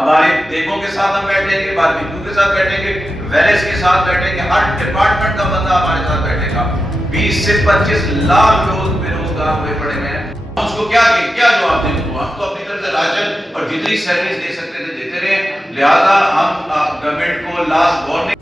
हमारे देखों के साथ हम बैठेंगे, बारबेक्यू के साथ बैठेंगे, वेलेस के साथ बैठेंगे, हर डिपार्टमेंट का बंदा हमारे साथ बैठेगा। 20 से 25 लाख लोग बेरोजगार हुए पड़े हैं। उसको क्या जवाब दें? हम तो अपनी तरफ से राशन और जितनी सर्विस दे सकते थे देते रहे। लिहाजा हम गवर्नमेंट को लास्ट वार्निंग